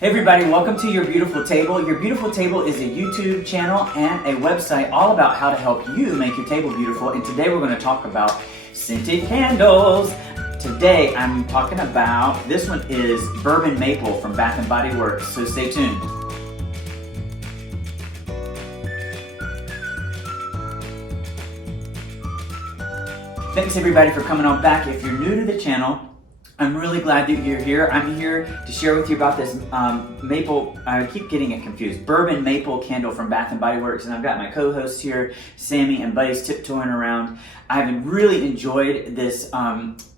Hey everybody, welcome to Your Beautiful Table. Your Beautiful Table is a YouTube channel and a website all about how to help you make your table beautiful. And today we're going to talk about scented candles. Today I'm talking about, this one is Bourbon Maple from Bath & Body Works, so stay tuned. Thanks everybody for coming on back. If you're new to the channel, I'm really glad that you're here. I'm here to share with you about this maple, I keep getting it confused, Bourbon Maple candle from Bath & Body Works, and I've got my co-hosts here, Sammy and Buddy's tiptoeing around. I've really enjoyed this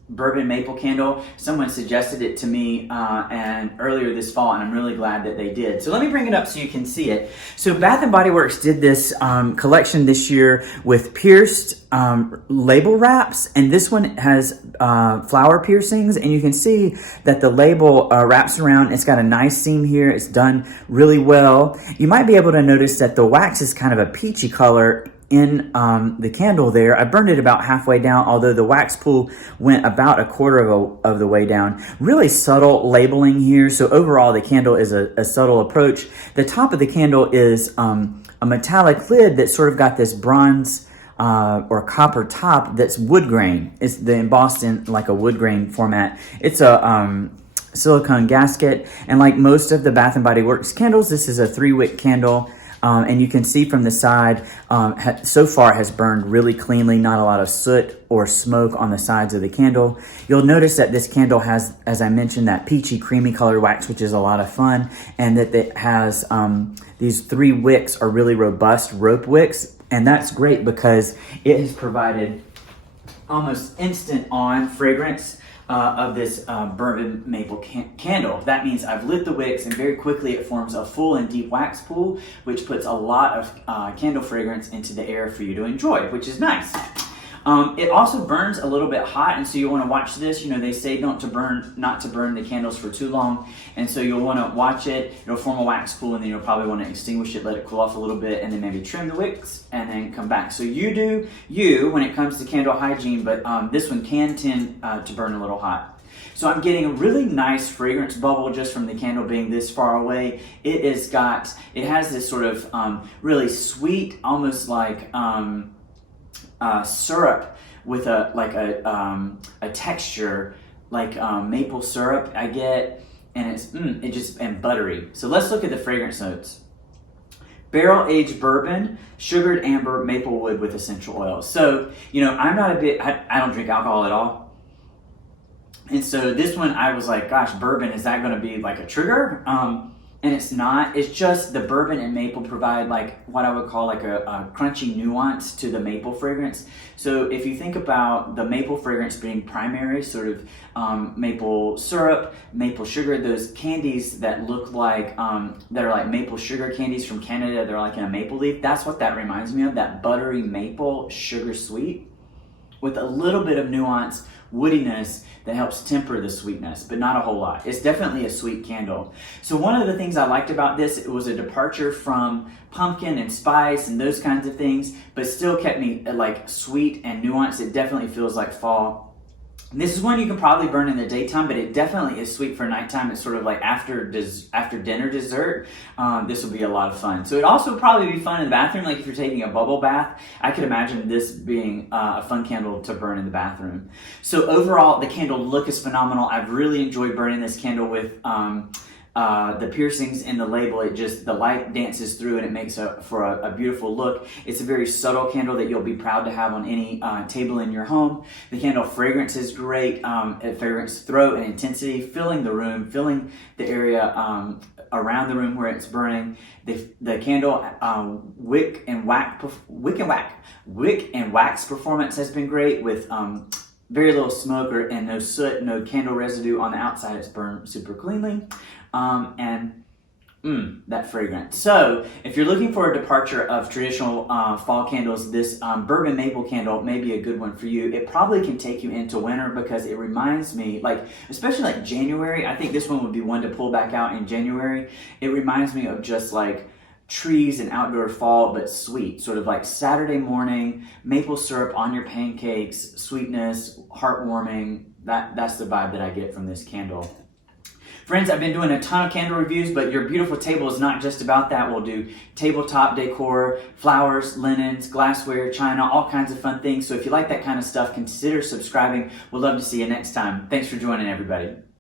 Bourbon Maple candle. Someone suggested it to me and earlier this fall, and I'm really glad that they did. So let me bring it up so you can see it. So Bath & Body Works did this collection this year with pierced label wraps, and this one has flower piercings, and you can see that the label wraps around. It's got a nice seam here. It's done really well. You might be able to notice that the wax is kind of a peachy color in the candle there. I burned it about halfway down, although the wax pool went about a quarter of the way down. Really subtle labeling here, so overall the candle is a subtle approach. The top of the candle is a metallic lid that's sort of got this bronze or copper top that's wood grain. It's embossed in like a wood grain format. It's a silicone gasket, and like most of the Bath & Body Works candles, this is a 3-wick candle. And you can see from the side, so far has burned really cleanly, not a lot of soot or smoke on the sides of the candle. You'll notice that this candle has, as I mentioned, that peachy creamy colored wax, which is a lot of fun, and that it has these 3 wicks are really robust rope wicks, and that's great because it has provided almost instant on fragrance of this Bourbon Maple candle. That means I've lit the wicks and very quickly it forms a full and deep wax pool, which puts a lot of candle fragrance into the air for you to enjoy, which is nice. It also burns a little bit hot, and so you want to watch this. You know, they say not to burn the candles for too long, and so you'll want to watch it. It'll form a wax pool, and then you'll probably want to extinguish it, let it cool off a little bit, and then maybe trim the wicks, and then come back. So you do you when it comes to candle hygiene, but this one can tend to burn a little hot. So I'm getting a really nice fragrance bubble just from the candle being this far away. It has this sort of really sweet, almost like syrup with a texture like maple syrup I get, and and buttery. So let's look at the fragrance notes. Barrel aged bourbon, sugared amber, maple wood with essential oils. So, you know, I don't drink alcohol at all. And so this one I was like, gosh, bourbon, is that going to be like a trigger? And it's not. It's just the bourbon and maple provide like what I would call like a crunchy nuance to the maple fragrance. So if you think about the maple fragrance being primary, sort of maple syrup, maple sugar, those candies that look like, that are like maple sugar candies from Canada, they're like in a maple leaf. That's what that reminds me of, that buttery maple sugar sweet with a little bit of nuance, woodiness that helps temper the sweetness, but not a whole lot. It's definitely a sweet candle. So one of the things I liked about this, it was a departure from pumpkin and spice and those kinds of things, but still kept me like sweet and nuanced. It definitely feels like fall. And this is one you can probably burn in the daytime, but it definitely is sweet for nighttime. It's sort of like after dinner dessert. This will be a lot of fun. So it also would probably be fun in the bathroom, like if you're taking a bubble bath. I could imagine this being a fun candle to burn in the bathroom. So overall, the candle look is phenomenal. I've really enjoyed burning this candle with the piercings in the label. The light dances through and it makes for a beautiful look. It's a very subtle candle that you'll be proud to have on any table in your home. The candle fragrance is great. Fragrance throw and intensity, filling the room, filling the area around the room where it's burning. The candle wick and wax performance has been great with very little smoke and no soot, no candle residue on the outside. It's burned super cleanly. That fragrance. So if you're looking for a departure of traditional fall candles, this Bourbon Maple candle may be a good one for you. It probably can take you into winter because it reminds me, like, especially like January, I think this one would be one to pull back out in January. It reminds me of just like trees and outdoor fall, but sweet, sort of like Saturday morning, maple syrup on your pancakes, sweetness, heartwarming. That's the vibe that I get from this candle. Friends, I've been doing a ton of candle reviews, but your beautiful table is not just about that. We'll do tabletop decor, flowers, linens, glassware, china, all kinds of fun things. So if you like that kind of stuff, consider subscribing. We'd love to see you next time. Thanks for joining, everybody.